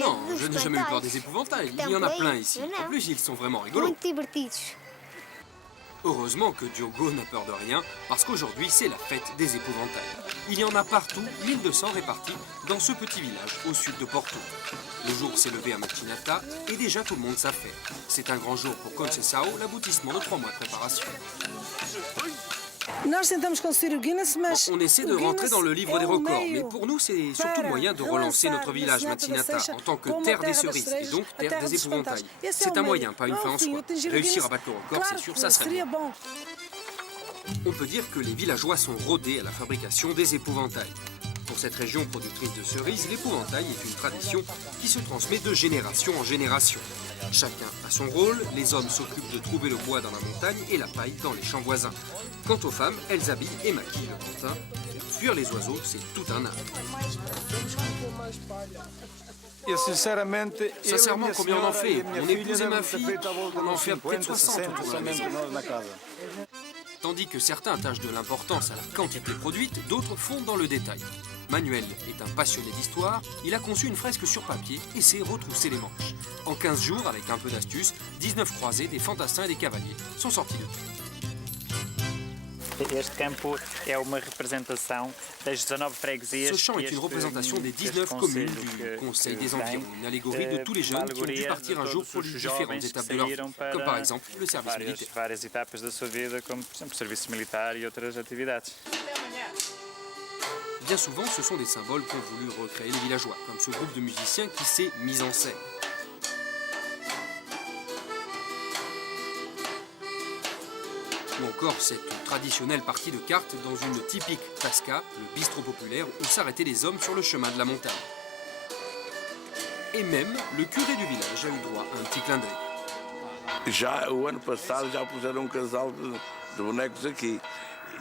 Non, je n'ai jamais eu peur des épouvantails. Il y en a plein ici. En plus, ils sont vraiment rigolos. Heureusement que Diogo n'a peur de rien, parce qu'aujourd'hui, c'est la fête des épouvantails. Il y en a partout, 1200 répartis, dans ce petit village, au sud de Porto. Le jour s'est levé à Matinata, et déjà tout le monde s'affaire. C'est un grand jour pour Conceição, l'aboutissement de 3 mois de préparation. On essaie de rentrer dans le livre des records, mais pour nous, c'est surtout le moyen de relancer notre village Matinata en tant que terre des cerises, et donc terre des épouvantails. C'est un moyen, pas une fin en soi. Réussir à battre le record, c'est sûr, ça serait bien. On peut dire que les villageois sont rodés à la fabrication des épouvantails. Pour cette région productrice de cerises, l'épouvantail est une tradition qui se transmet de génération en génération. Chacun a son rôle, les hommes s'occupent de trouver le bois dans la montagne et la paille dans les champs voisins. Quant aux femmes, elles habillent et maquillent le pantin. Faire fuir les oiseaux, c'est tout un art. Sincèrement, combien on en fait? Mon épouse et ma fille, on en fait peut-être 60 autour de la maison. Tandis que certains attachent de l'importance à la quantité produite, d'autres font dans le détail. Manuel est un passionné d'histoire, il a conçu une fresque sur papier et s'est retroussé les manches. En 15 jours, avec un peu d'astuce, 19 croisés, des fantassins et des cavaliers sont sortis de tout. Ce champ est une représentation des 19 communes du Conseil des Environs, une allégorie de tous les jeunes qui ont dû partir un jour pour les différentes étapes de leur vie, comme par exemple le service militaire. Bien souvent, ce sont des symboles qu'ont voulu recréer les villageois, comme ce groupe de musiciens qui s'est mis en scène. Ou encore cette traditionnelle partie de cartes dans une typique tasca, le bistrot populaire où s'arrêtaient les hommes sur le chemin de la montagne. Et même le curé du village a eu droit à un petit clin d'œil.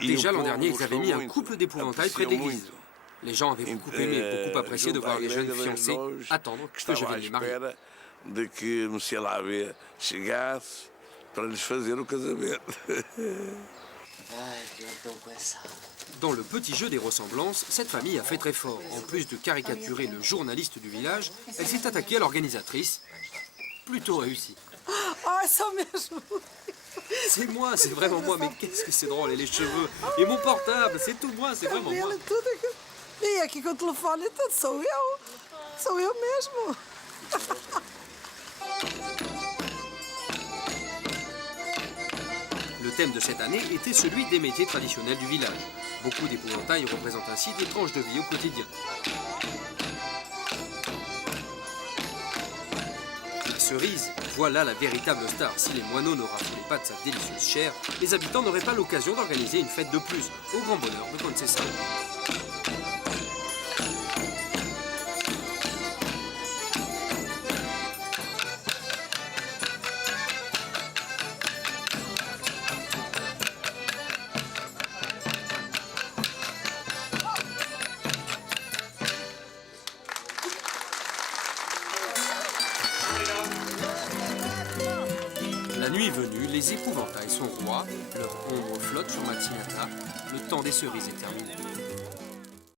Déjà l'an dernier, ils avaient mis un couple d'épouvantails près de l'église. Les gens avaient beaucoup aimé, beaucoup apprécié de voir les jeunes fiancés attendre que je vienne les marier. Dans le petit jeu des ressemblances, cette famille a fait très fort. En plus de caricaturer le journaliste du village, elle s'est attaquée à l'organisatrice. Plutôt réussi. C'est moi, c'est vraiment moi, mais qu'est-ce que c'est drôle, et les cheveux, et mon portable, c'est tout moi, c'est vraiment moi. E aqui com o telefone e tudo, sou eu mesmo. Le thème de cette année était celui des métiers traditionnels du village. Beaucoup d'épouvantails représentent ainsi des tranches de vie au quotidien. La cerise, voilà la véritable star. Si les moineaux ne raffolaient pas de sa délicieuse chair, les habitants n'auraient pas l'occasion d'organiser une fête de plus, au grand bonheur de Conceição. La nuit venue, les épouvantails sont rois, leur ombre flotte sur Matinata, le temps des cerises est terminé.